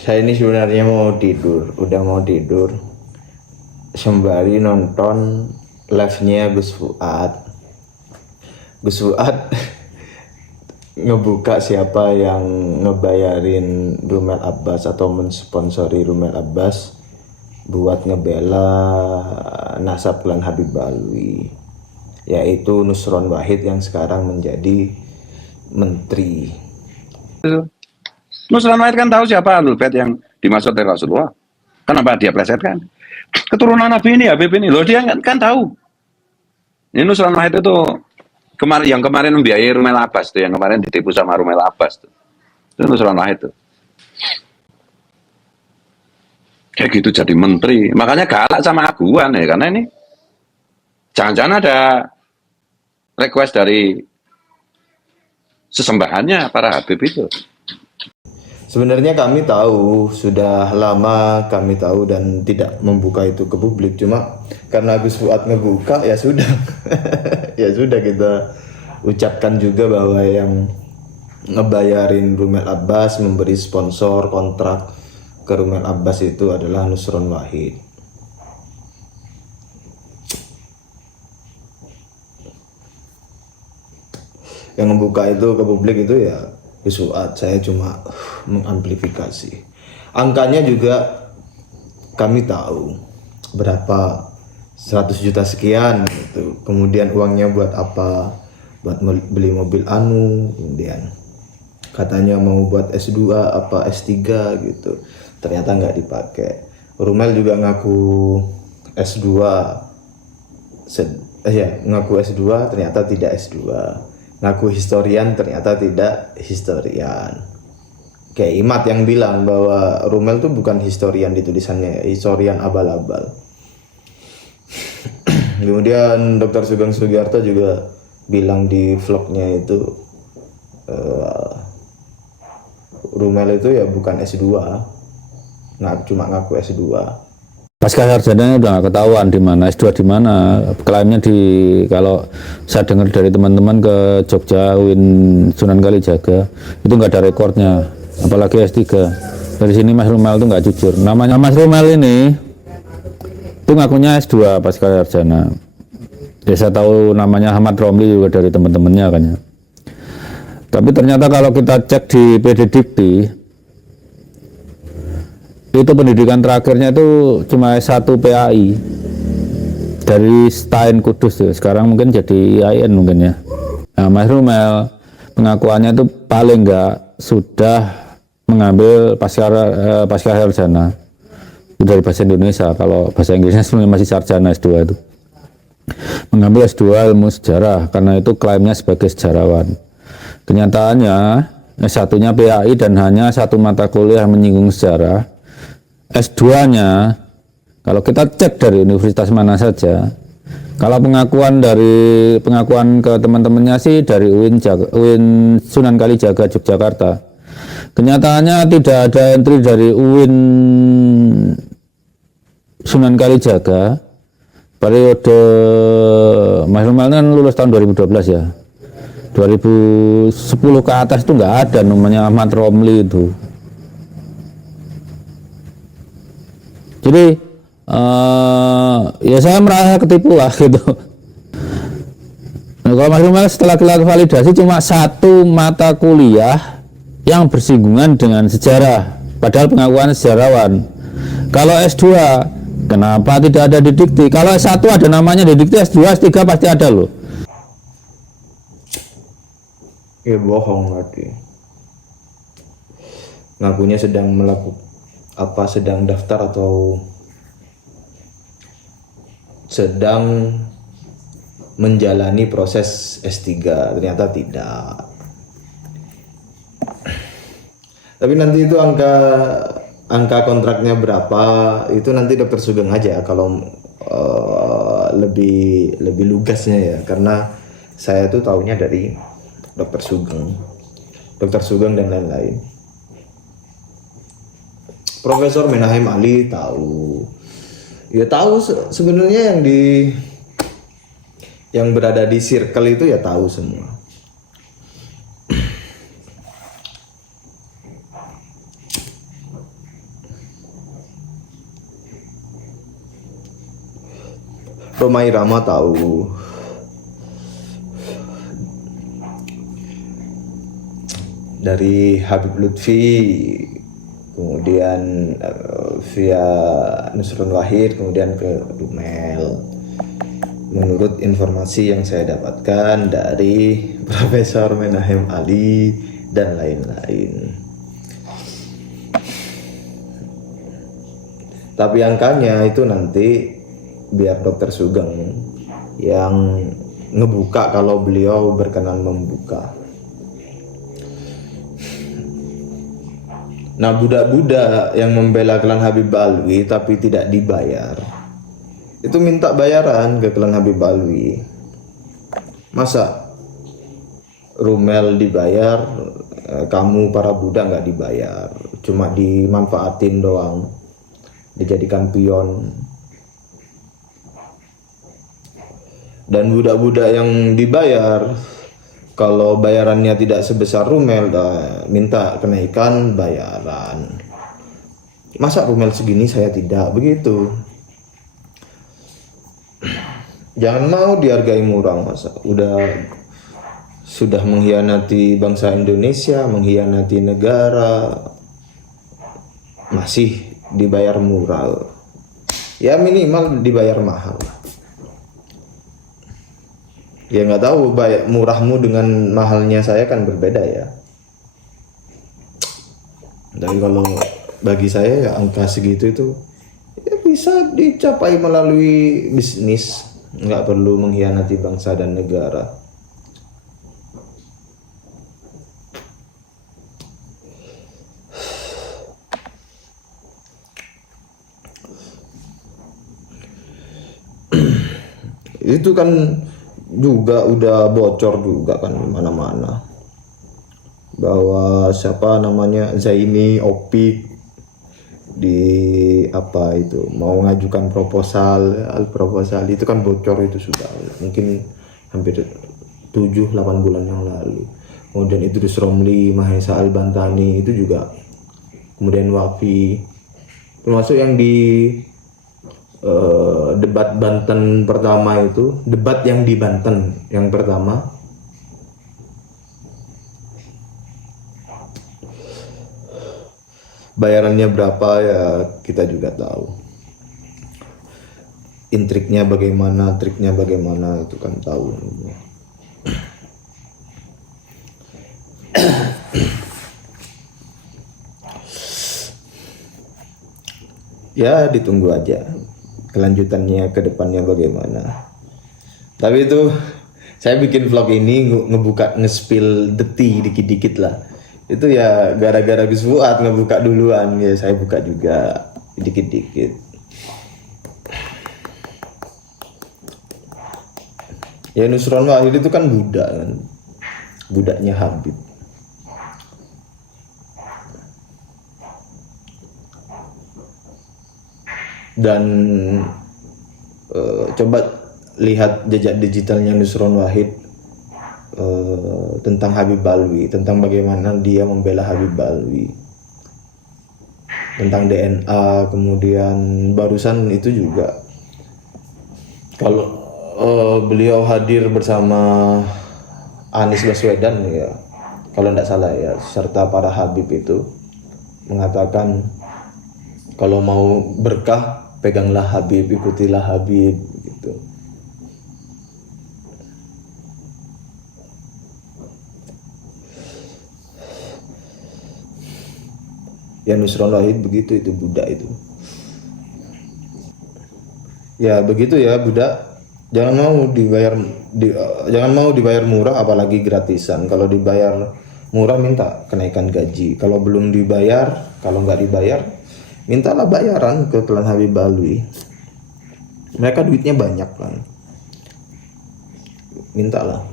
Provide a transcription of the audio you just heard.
Saya ini sebenarnya mau tidur, udah mau tidur. Sembari nonton live-nya Gus Fuad. Gus Fuad ngebuka siapa yang ngebayarin Rumel Abbas atau mensponsori Rumel Abbas buat ngebela nasab klan Habib Alwi, yaitu Nusron Wahid yang sekarang menjadi menteri. Nusron Wahid kan tahu siapa Ahlul Bait yang dimaksud oleh Rasulullah. Kenapa dia plesetkan? Keturunan Nabi ini, Habib ini. Loh dia kan tahu. Ini Nusron Wahid itu yang kemarin membiayai Rumel Abbas tuh, yang kemarin ditipu sama Rumel Abbas tuh. Itu Nusron Wahid tuh. Kayak gitu jadi menteri. Makanya galak sama Aguan ya, karena ini jangan-jangan ada request dari sesembahannya para Habib itu. Sebenarnya kami tahu, sudah lama kami tahu dan tidak membuka itu ke publik. Cuma karena Gus Fuad ngebuka, ya sudah. Ya sudah, kita ucapkan juga bahwa yang ngebayarin Rumel Abbas, memberi sponsor kontrak ke Rumel Abbas itu adalah Nusron Wahid. Yang membuka itu ke publik itu ya Gus Fuad. Saya cuma mengamplifikasi. Angkanya juga kami tahu berapa, 100 juta sekian gitu. Kemudian uangnya buat apa? Buat beli mobil anu, kemudian katanya mau buat S2 apa S3 gitu. Ternyata nggak dipakai. Rumel juga ngaku S2. Ngaku S2 ternyata tidak S2. Ngaku historian ternyata tidak historian. Kayak Imat yang bilang bahwa Rumel tuh bukan historian di tulisannya, historian abal-abal. Kemudian Dr. Sugeng Sugiarto juga bilang di vlognya itu Rumel itu ya bukan S2, cuma ngaku S2. Pasca sarjananya udah nggak ketahuan di mana, S2 di mana. Klaimnya kalau saya dengar dari teman-teman ke Jogja UIN Sunan Kalijaga itu nggak ada rekornya, apalagi S3. Dari sini Mas Rumel itu nggak jujur. Namanya Mas Rumel ini itu ngakunya S2 pasca sarjana. Ya, saya tahu namanya Ahmad Romli juga dari teman-temannya kan ya. Tapi ternyata kalau kita cek di PD Dikti, itu pendidikan terakhirnya itu cuma S1 PAI dari Stein Kudus tuh. Sekarang mungkin jadi IAIN mungkin ya. Nah, Mas Rumel pengakuannya itu paling enggak sudah mengambil pasca sarjana dari bahasa Indonesia. Kalau bahasa Inggrisnya sebenarnya masih sarjana S2 itu. Mengambil S2 ilmu sejarah karena itu klaimnya sebagai sejarawan. Kenyataannya S1-nya PAI dan hanya satu mata kuliah menyinggung sejarah. S2-nya kalau kita cek dari universitas mana saja, kalau pengakuan ke teman-temannya sih dari UIN Sunan Kalijaga Yogyakarta. Kenyataannya tidak ada entry dari UIN Sunan Kalijaga periode Mas Rumel kan lulus tahun 2012 ya. 2010 ke atas itu nggak ada namanya Ahmad Romli itu. Jadi ya saya merasa ketipu lah gitu. Nah, kalau Mas Rumel setelah kita validasi cuma satu mata kuliah yang bersinggungan dengan sejarah, padahal pengakuan sejarawan. Kalau S2 kenapa tidak ada di Dikti? Kalau S1 ada namanya di Dikti, S2, S3 pasti ada loh. Ya bohong berarti. Ngakunya sedang sedang daftar atau sedang menjalani proses S3, ternyata tidak. Tapi nanti itu angka kontraknya berapa itu nanti Dokter Sugeng aja kalau lebih lugasnya ya, karena saya tuh taunya dari Dokter Sugeng dan lain-lain. Profesor Menahem Ali tahu, ya tahu sebenarnya yang berada di circle itu ya tahu semua. Rhoma Irama tahu. Dari Habib Lutfi, kemudian via Nusron Wahid, kemudian ke Rumel. Menurut informasi yang saya dapatkan dari Profesor Menahem Ali dan lain-lain. Tapi angkanya itu nanti biar Dokter Sugeng yang ngebuka kalau beliau berkenan membuka. Nah, budak-budak yang membela klan Habib Alwi tapi tidak dibayar, itu minta bayaran ke klan Habib Alwi. Masa Rumel dibayar, kamu para budak nggak dibayar, cuma dimanfaatin doang, dijadikan pion. Dan budak-budak yang dibayar, kalau bayarannya tidak sebesar Rumel, minta kenaikan bayaran. Masa Rumel segini saya tidak, begitu. Jangan mau dihargai murah, masa sudah mengkhianati bangsa Indonesia, mengkhianati negara, masih dibayar murah. Ya minimal dibayar mahal. Ya nggak tahu, murahmu dengan mahalnya saya kan berbeda ya. Tapi kalau bagi saya ya angka segitu itu ya bisa dicapai melalui bisnis, nggak perlu mengkhianati bangsa dan negara. Itu kan juga udah bocor juga kan mana-mana bahwa siapa namanya Zaini Opik di apa itu mau ngajukan proposal itu kan bocor, itu sudah mungkin hampir 7-8 bulan yang lalu. Kemudian Idrus Romli, Mahesa Al-Bantani itu juga, kemudian Wafi, termasuk yang di debat Banten pertama itu, debat yang di Banten yang pertama, bayarannya berapa ya kita juga tahu. Intriknya bagaimana, triknya bagaimana itu kan tahu. Ya ditunggu aja kelanjutannya ke depannya bagaimana. Tapi itu saya bikin vlog ini ngebuka nge-spill deti dikit-dikit lah. Itu ya gara-gara Gus Fuad ngebuka duluan, ya saya buka juga dikit-dikit. Ya Nusron Wahid itu kan budak kan. Budaknya Habib. Dan coba lihat jejak digitalnya Nusron Wahid tentang Habib Alwi, tentang bagaimana dia membela Habib Alwi, tentang DNA. Kemudian barusan itu juga kalau beliau hadir bersama Anies Baswedan ya, kalau tidak salah ya, serta para Habib itu mengatakan kalau mau berkah peganglah Habib, ikutilah Habib gitu. Ya Nusron Wahid begitu, itu budak itu. Ya begitu ya budak. Jangan mau dibayar murah, apalagi gratisan. Kalau dibayar murah minta kenaikan gaji. Kalau belum dibayar, kalau nggak dibayar, mintalah bayaran ke klan Habib Alwi. Mereka duitnya banyak kan. Mintalah.